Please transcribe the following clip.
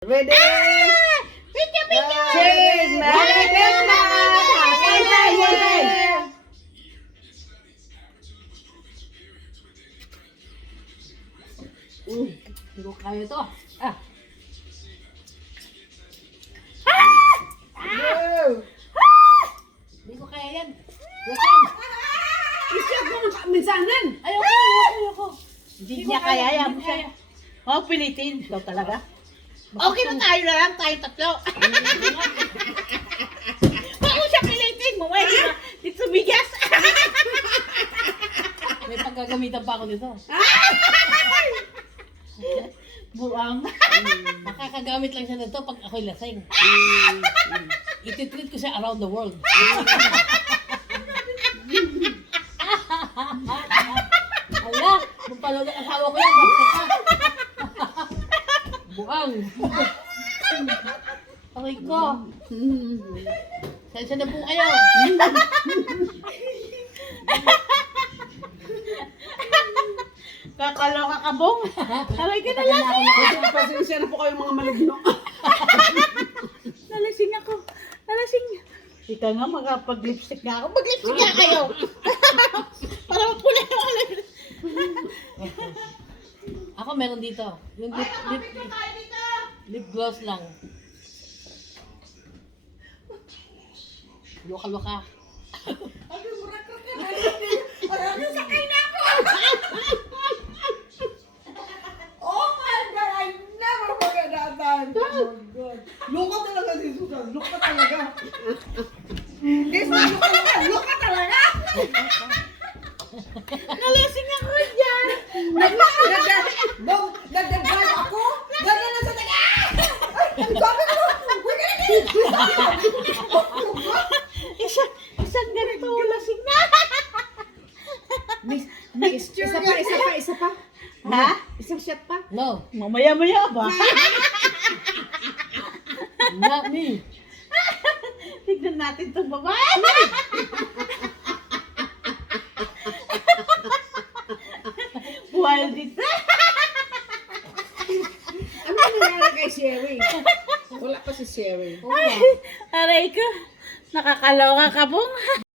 Ready? Picture, picture! Cheers! Merry Christmas! Happy New Year! Hindi ko kaya ito. Go! Hindi ko kaya yan. Yakin. Isip mo minsanan! Ayoko. Hindi niya kaya yan. Oh, pilitin. Ikaw talaga. Okay na tayo na lang, tayo tatlo. Huwag mo siya pilitin. Mawala na. Dito bigas. May paggagamitan pa ako nito. Buang. Makakagamit lang siya nito pag ako'y lasing. Ititreat ko siya around the world. Ala, kung pala ng asawa ko yan, basta ka. Buang. Aray ko. Sensya na po kayo. Kakaloka ka, Bong. Aray ka na lang. Pasensya na po kayo mga malugno. Nalasing ako. Nalasing. Ika nga, magpag-lipstick na ako. Mag-lipstick na kayo. Para mapula yung Ako meron dito. Yung lip gloss lang. Loka-loka. Oh my God! I never forget that time! Oh my God! Luka talaga si Susan! Luka talaga! Guys, luka talaga! Nalasing ako dyan. Nagdadrive ako? Ganyan lang sa taga! Ang sabi ko! We're gonna get it! Isang ganito, lasing na. Isa pa. Ha? Isang shot pa. No, Mamaya-maya ba? not me. Tignan natin itong babae. Wild dito. Ano nangyari kay Sherry? Wala pa si Sherry. Aray ko. Nakakaloka ka, Bong.